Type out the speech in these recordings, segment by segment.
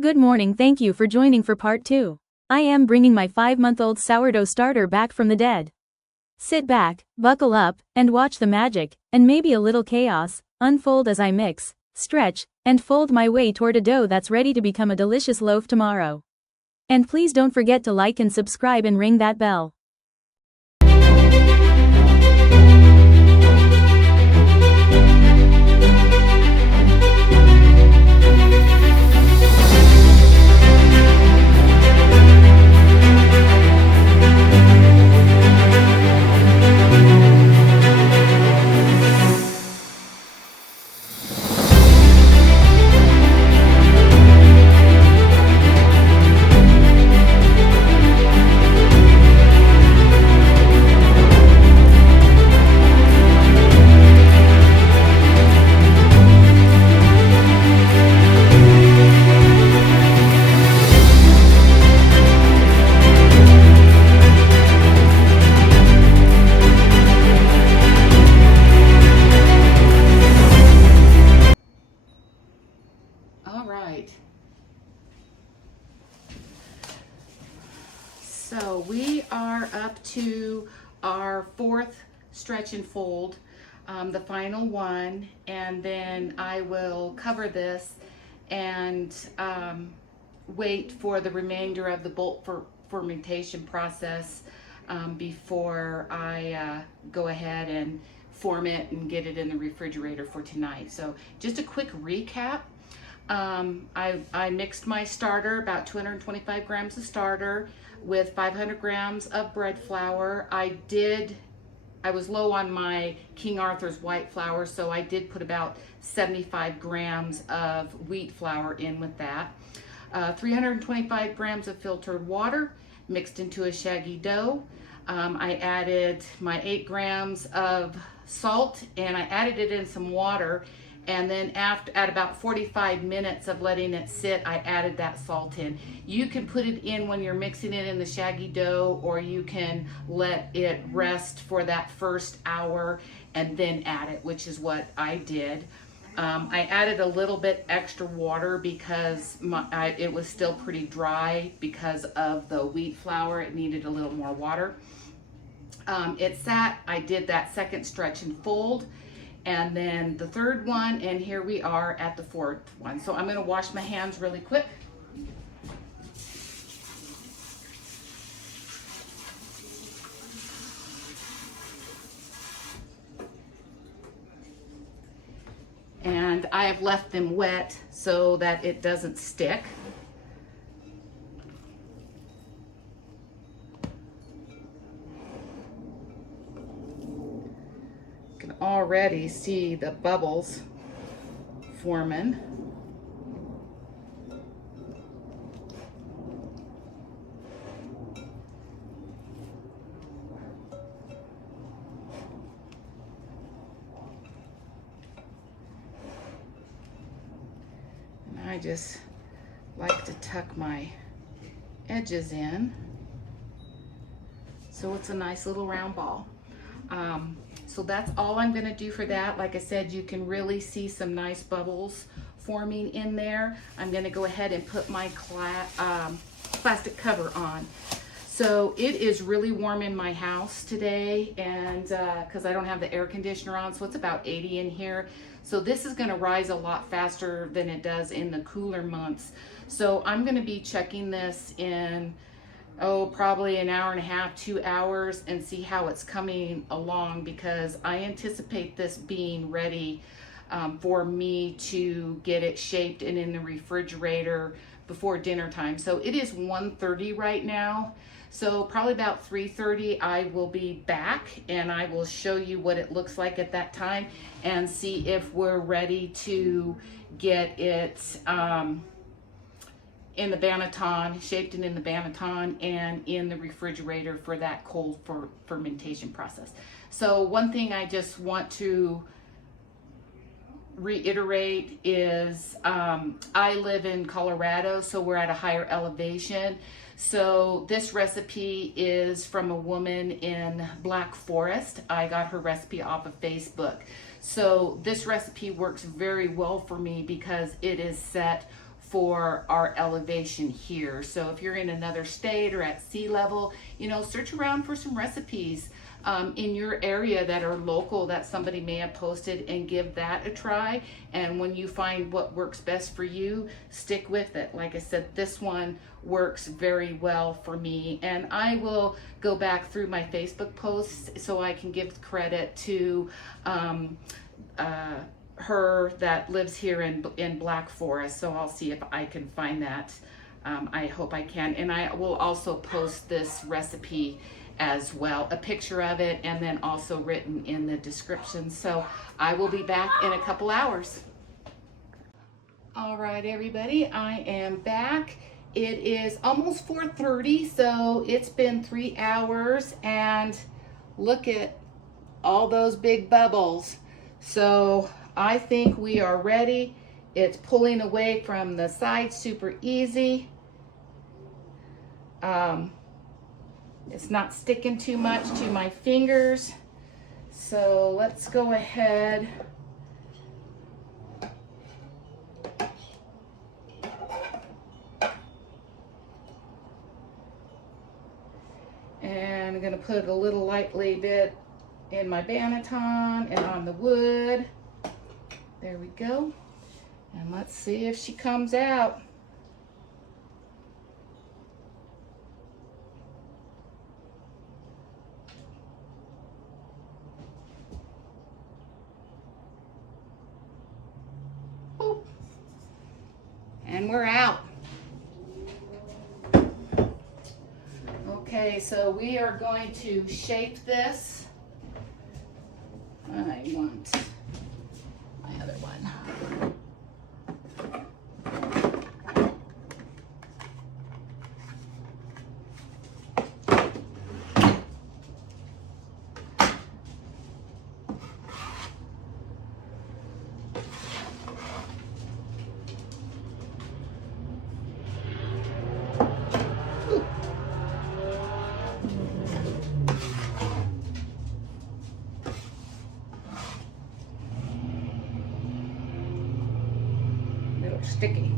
Good morning, thank you for joining for part 2. I am bringing my 5-month-old sourdough starter back from the dead. Sit back, buckle up, and watch the magic, and maybe a little chaos, unfold as I mix, stretch, and fold my way toward a dough that's ready to become a delicious loaf tomorrow. And please don't forget to like and subscribe and ring that bell. So we are up to our fourth stretch and fold, the final one, and then I will cover this and wait for the remainder of the bulk fermentation process before I go ahead and form it and get it in the refrigerator for tonight. So just a quick recap. I mixed my starter, about 225 grams of starter with 500 grams of bread flour. I was low on my King Arthur's white flour, so I did put about 75 grams of wheat flour in with that. 325 grams of filtered water mixed into a shaggy dough. I added my 8 grams of salt, and I added it in some water. And then at about 45 minutes of letting it sit, I added that salt in. You can put it in when you're mixing it in the shaggy dough, or you can let it rest for that first hour and then add it, which is what I did. I added a little bit extra water because it was still pretty dry because of the wheat flour. It needed a little more water. It sat, I did that second stretch and fold, and then the third one, and here we are at the fourth one. So I'm gonna wash my hands really quick. And I have left them wet so that it doesn't stick. Already see the bubbles forming. And I just like to tuck my edges in so it's a nice little round ball. So that's all I'm gonna do for that. Like I said, you can really see some nice bubbles forming in there. I'm gonna go ahead and put my plastic cover on. So it is really warm in my house today, and because I don't have the air conditioner on, so it's about 80 in here. So this is gonna rise a lot faster than it does in the cooler months. So I'm gonna be checking this in probably an hour and a half, 2 hours, and see how it's coming along, because I anticipate this being ready for me to get it shaped and in the refrigerator before dinner time. So it is 1:30 right now. So probably about 3:30 I will be back, and I will show you what it looks like at that time and see if we're ready to get it in the Banneton, shaped and in the Banneton, and in the refrigerator for that cold fermentation process. So one thing I just want to reiterate is I live in Colorado, so we're at a higher elevation. So this recipe is from a woman in Black Forest. I got her recipe off of Facebook. So this recipe works very well for me because it is set for our elevation here. So if you're in another state or at sea level, you know, search around for some recipes in your area that are local that somebody may have posted, and give that a try. And when you find what works best for you, stick with it. Like I said, this one works very well for me, and I will go back through my Facebook posts so I can give credit to her that lives here in Black Forest. So I'll see if I can find that. I hope I can, and I will also post this recipe as well, a picture of it, and then also written in the description. So I will be back in a couple hours. All right, everybody, I am back. It is almost 4:30, so it's been 3 hours, and look at all those big bubbles. So I think we are ready. It's pulling away from the side super easy. It's not sticking too much to my fingers. So let's go ahead. And I'm gonna put a little lightly bit in my banneton and on the wood. There we go. And let's see if she comes out. Boop. And we're out. Okay, so we are going to shape this. I want my other one. Sticky.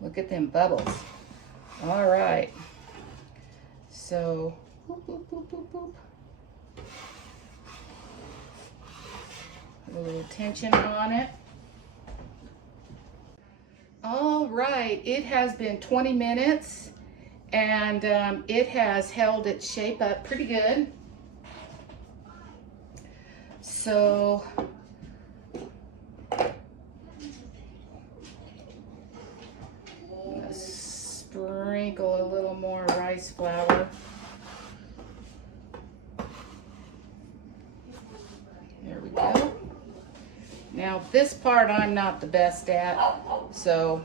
Look at them bubbles. All right. So boop, boop, boop, boop, boop. Put a little tension on it. All right, it has been 20 minutes and it has held its shape up pretty good. So I'm gonna sprinkle a little more rice flour. There we go. Now this part I'm not the best at, so,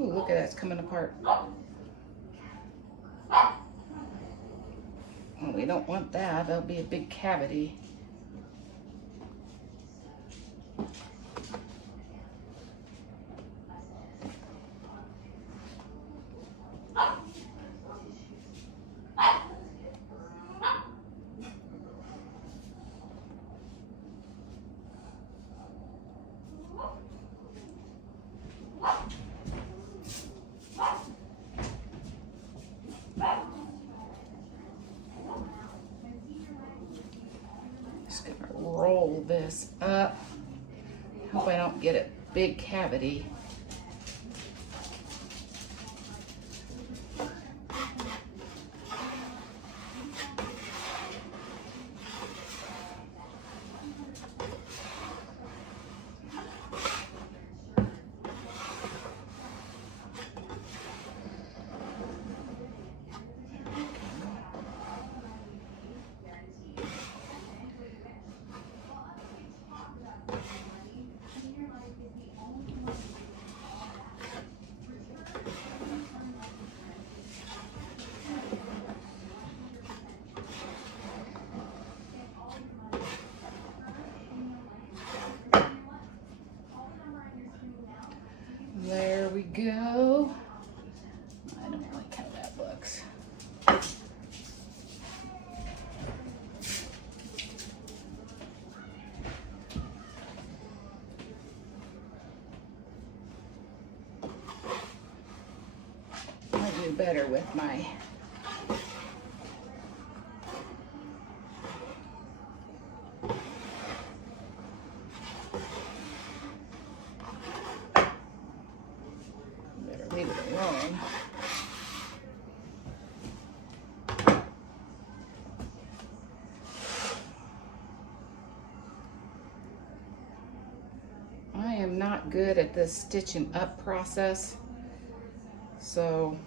ooh, look at that, it's coming apart. Oh, we don't want that, that'll be a big cavity. Just gonna roll this up. Hope I don't get a big cavity. go. I don't like how that looks. I do better with my leave it alone. I am not good at this stitching up process, so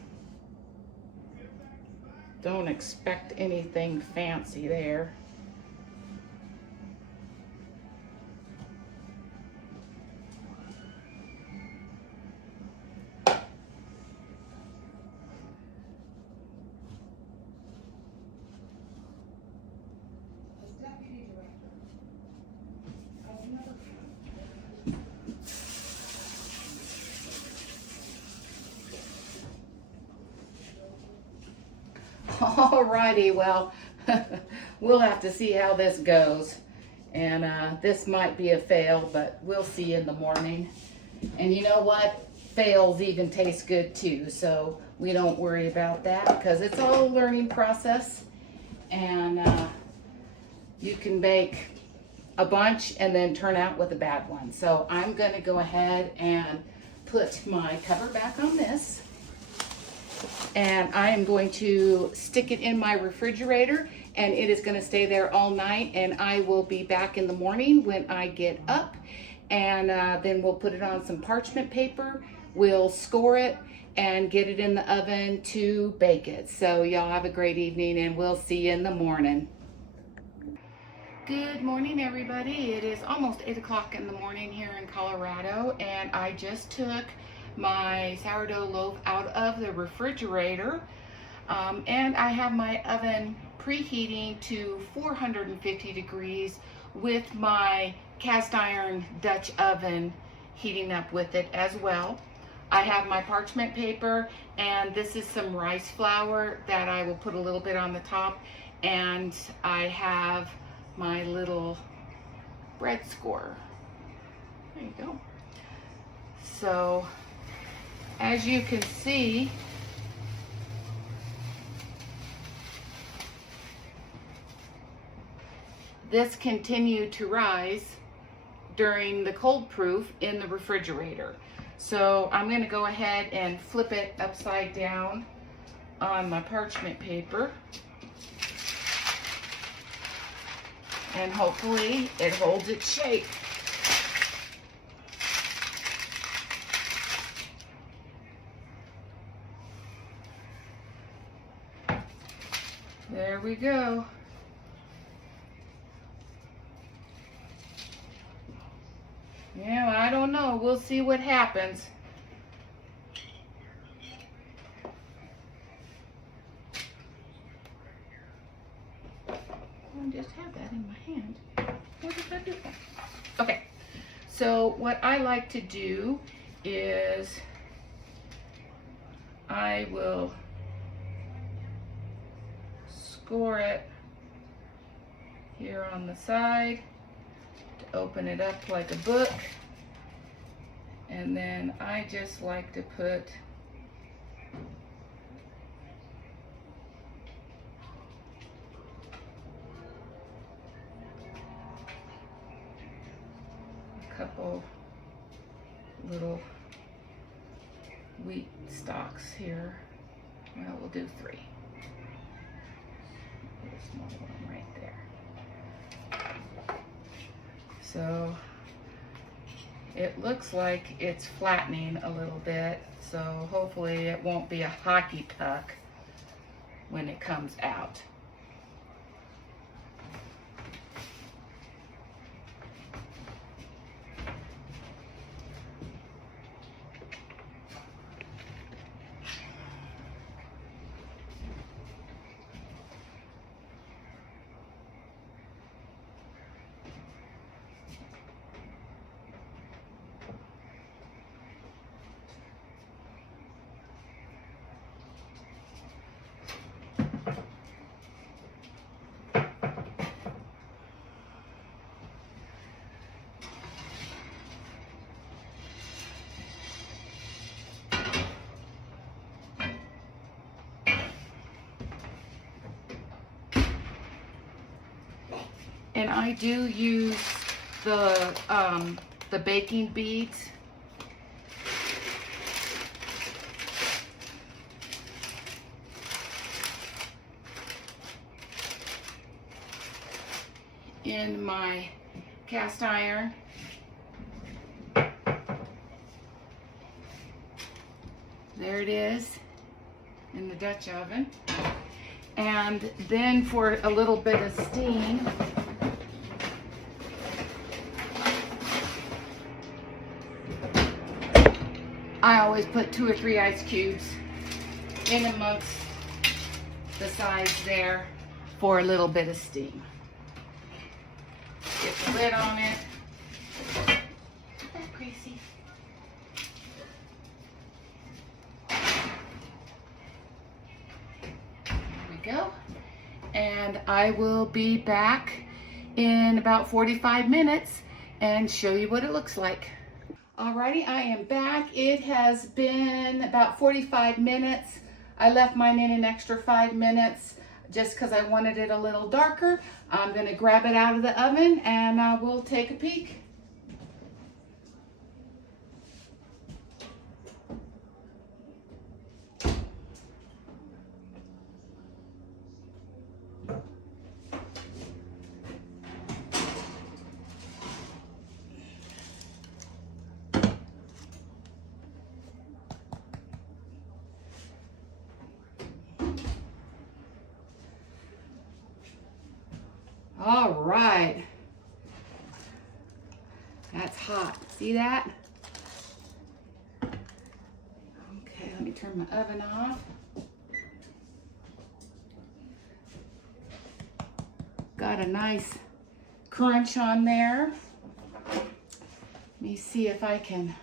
don't expect anything fancy there. Alrighty, well, we'll have to see how this goes. And this might be a fail, but we'll see in the morning. And you know what? Fails even taste good too, so we don't worry about that because it's all a learning process. And you can bake a bunch and then turn out with a bad one. So I'm going to go ahead and put my cover back on this. And I am going to stick it in my refrigerator, and it is going to stay there all night, and I will be back in the morning when I get up, and then we'll put it on some parchment paper, we'll score it, and get it in the oven to bake it. So y'all have a great evening, and we'll see you in the morning. Good morning, everybody. It is almost 8 o'clock in the morning here in Colorado, and I just took my sourdough loaf out of the refrigerator, and I have my oven preheating to 450 degrees with my cast iron Dutch oven heating up with it as well. I have my parchment paper, and this is some rice flour that I will put a little bit on the top, and I have my little bread scorer. There you go. So as you can see, this continued to rise during the cold proof in the refrigerator. So I'm going to go ahead and flip it upside down on my parchment paper, and hopefully it holds its shape. There we go. Yeah, I don't know. We'll see what happens. I just have that in my hand. What did I do? Okay. So what I like to do is I will score it here on the side to open it up like a book, and then I just like to put a couple little wheat stalks here. Well, we'll do 3. A small one right there. So it looks like it's flattening a little bit, so hopefully it won't be a hockey puck when it comes out. And I do use the baking beads. In my cast iron. There it is in the Dutch oven. And then for a little bit of steam, I always put 2 or 3 ice cubes in amongst the sides there for a little bit of steam. Get the lid on it. Oh, Gracie. There we go. And I will be back in about 45 minutes and show you what it looks like. Alrighty, I am back. It has been about 45 minutes. I left mine in an extra 5 minutes just because I wanted it a little darker. I'm going to grab it out of the oven and we'll take a peek. All right, that's hot. See that? Okay, let me turn my oven off. Got a nice crunch on there. Let me see if I can.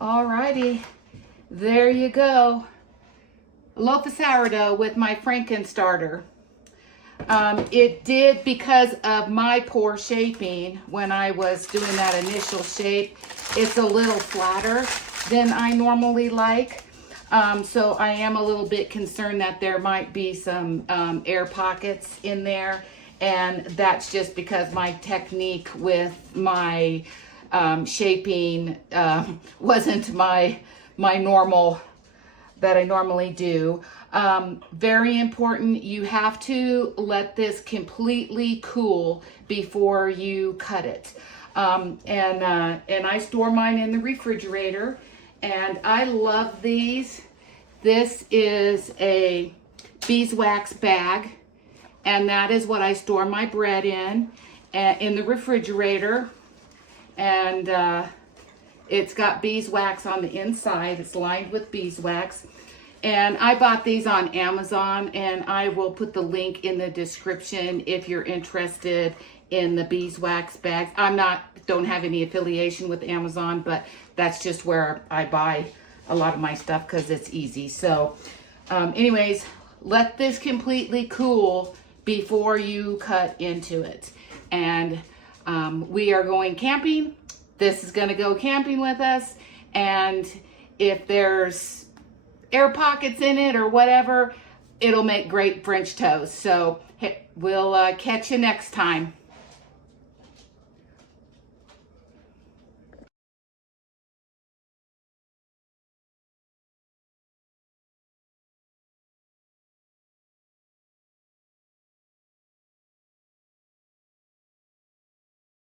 Alrighty, there you go. A loaf of sourdough with my Frankenstarter. It did, because of my poor shaping when I was doing that initial shape, it's a little flatter than I normally like. So I am a little bit concerned that there might be some air pockets in there, and that's just because my technique with my shaping wasn't my normal that I normally do. Very important, you have to let this completely cool before you cut it. And I store mine in the refrigerator, and I love these. This is a beeswax bag, and that is what I store my bread in the refrigerator. And it's got beeswax on the inside. It's lined with beeswax. And I bought these on Amazon, and I will put the link in the description if you're interested in the beeswax bags. Don't have any affiliation with Amazon, but that's just where I buy a lot of my stuff because it's easy. So anyways, let this completely cool before you cut into it. And we are going camping. This is going to go camping with us. And if there's air pockets in it or whatever, it'll make great French toast. So we'll catch you next time.